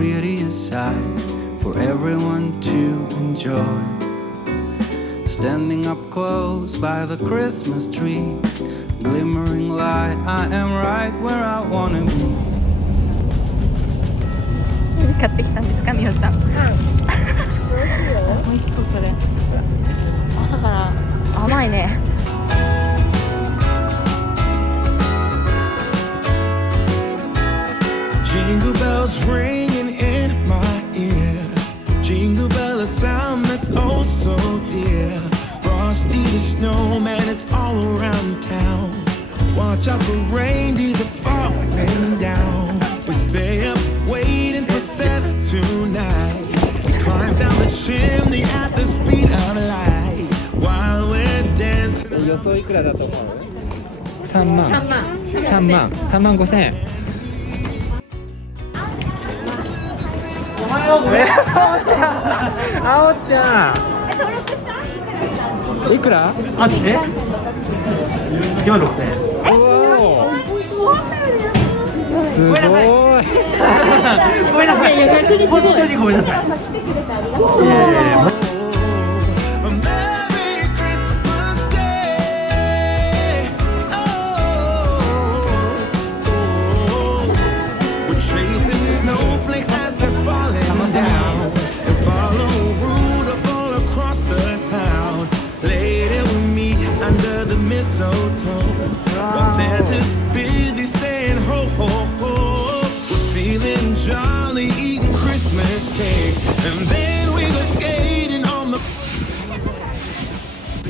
prettiest sight for everyone to enjoy. Standing up close by the Christmas tree, glimmering light, I am right where I wanna be. 買ってきたんですか、みおちゃん。美味しいよ。美味しそう、それ。朝から甘いね。Jingle bells ringing in my ear. Jingle bell, a sound that's oh so dear. Frosty the snowman is all around town. Watch out for reindeers are falling down. We stay up waiting for Santa tonight. Climb down the chimney at the speed of light while we're dancing. 予想いくらだと思う？3万。3万5千円。あおちゃん。登録した？いくら？マジで？1万6000円。おお。すごい。ごめんなさい。本当にごめんなさい。いやいやいや。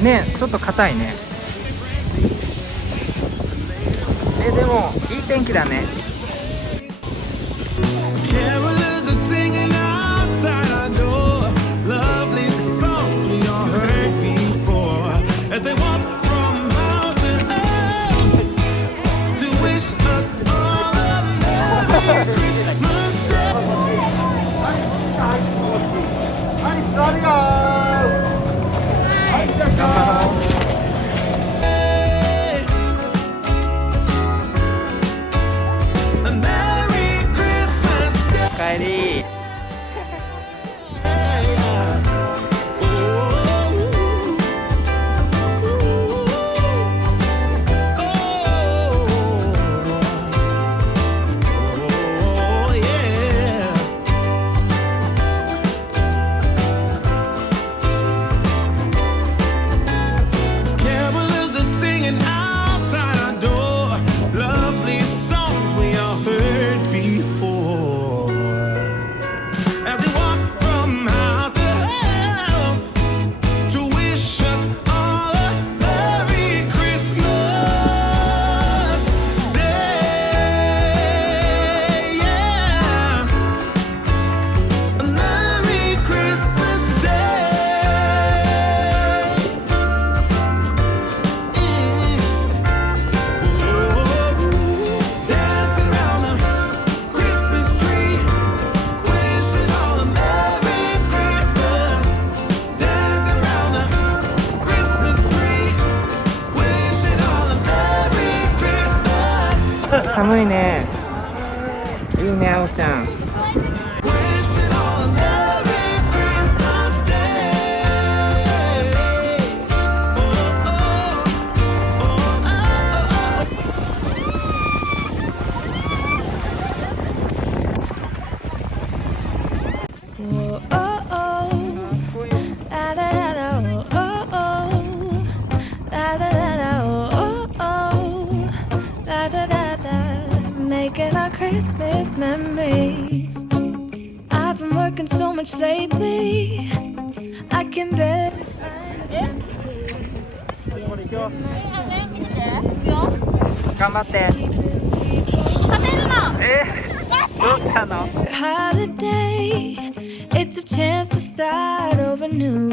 ね、ちょっと硬いね。でもいい天気だね。おかえり。寒いね。いいね、あおちゃん。Making our Christmas memories. I've been working so much lately. I can barely find the time to sleep. 頑張って。どうしたの？ Holiday, it's a chance to start over new.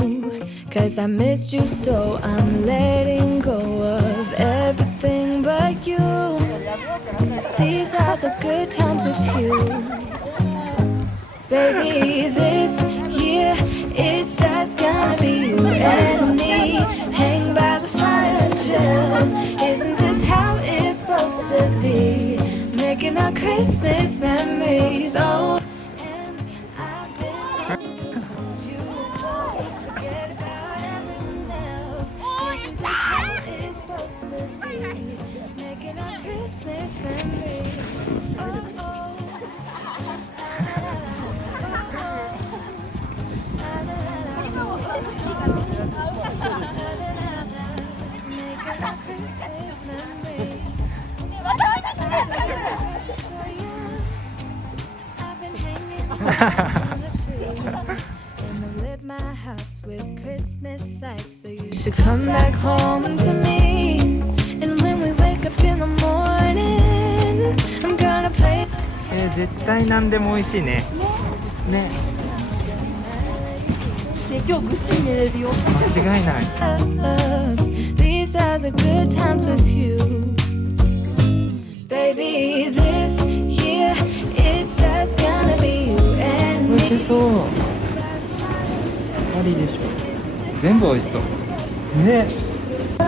Cause I missed you so I'm letting go of everything but you. These are the good times with you. Baby, this year it's just gonna be you and me. Hang by the fire and chill. Isn't this how it's supposed to be? Making our Christmas memories. Oh, and should come back home to me. And when we wake up in the morning, I'm gonna play. 絶対何でも美味しいね。ね。で今日ぐっすり寝れるよ。間違いない。These are the good times with you, baby. This here is just gonna be you and 美味 me. しそう。ありでしょ。全部美味しそう。ね。は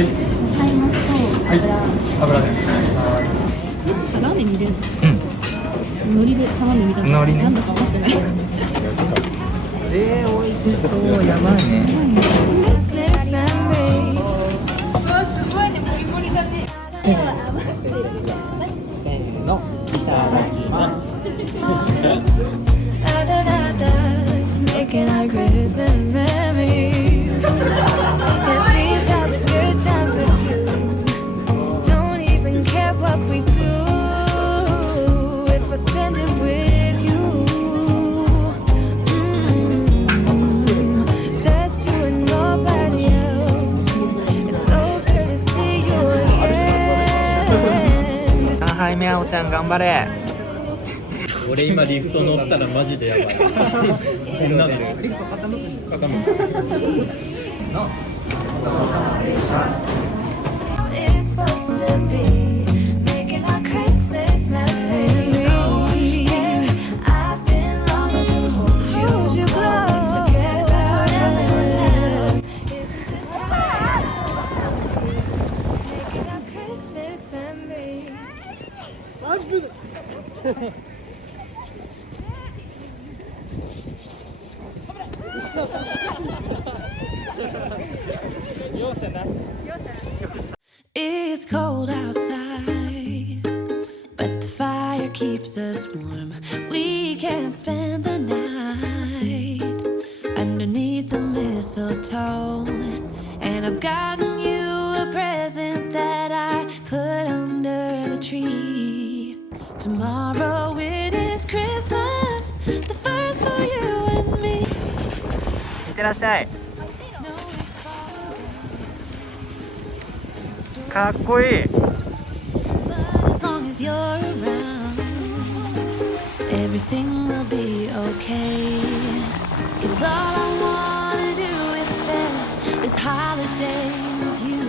い。はい。油で。ラーメンに入れる。海苔で玉ねぎだ。海苔ね。なんだか分かってない。美味しそう。やばいね。Christmas memory. すごいね、モリモリだね。せーの、いただきます。Da da da da, making our Christmas memories. Yes, these are the good times with you. Don't even care what we do if I spend it with you. Just you and nobody else. It's so good to see you again. 3杯目あおちゃん頑張れ。俺今リフト乗ったらマジでやばい。こんなの傾く。It's supposed to be making our Christmas memories. Yeah, I've been longing to hold you close. Forget about everyone else. Isn't this making our Christmas memories? 容赦なし。 It's cold outside, but the fire keeps us warm. We can spend the night underneath the mistletoe. And I've gotten you a present that I put under the tree. Tomorrow it is Christmas, the first for you and me. いってらっしゃい。 Snow is falling down. かっこいい。 But as long as you're around, everything will be okay. 'Cause all I wanna do is spend this holiday with you.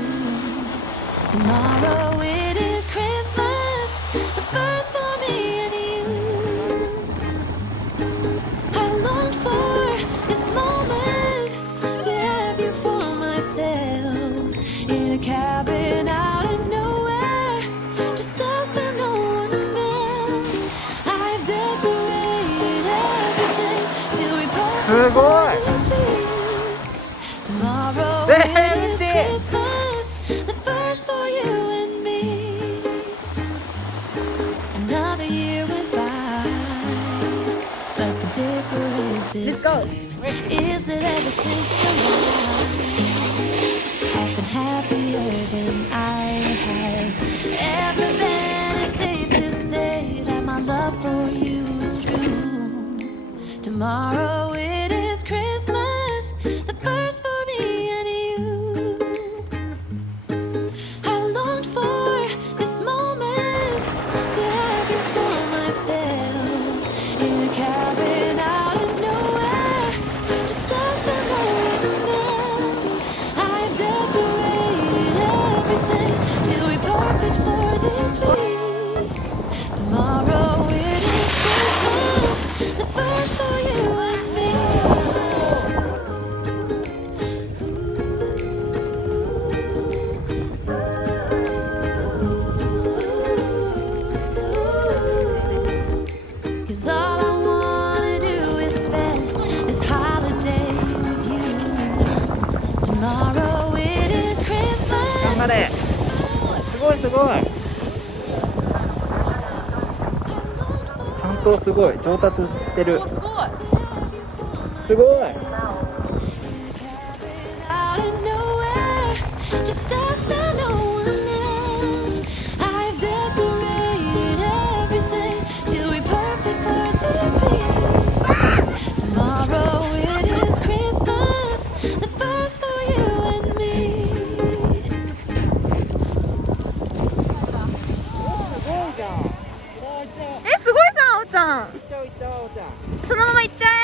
Tomorrow it is Christmas, the first for me and you. I longed for this moment to have you for myself in a cabin out of nowhere, just us and no one else. I've decorated everything till we part すごい。 this week. Tomorrow 全 it is 然。 Christmas, the first for you and me. Another year went by, but the difference this time is that ever since July, I've been happier than I have ever been. It's safe to say that my love for you is true. Tomorrow it is Christmas, the first for me and you. I longed for this moment to have you for myself in a cabin out of nowhere, just us and no one else. I've decorated everything till we're perfect for this week. Tomorrow it is Christmas, the first for you and me. Cause all I wanna do is spend this holiday with you. Tomorrow it is 頑 Christmas. 張れ。すごいすごい。ちゃんとすごい上達してる。すごい。 Out of nowhere, just us and no one else. I've decorated everything till we're perfect for this そのまま行っちゃ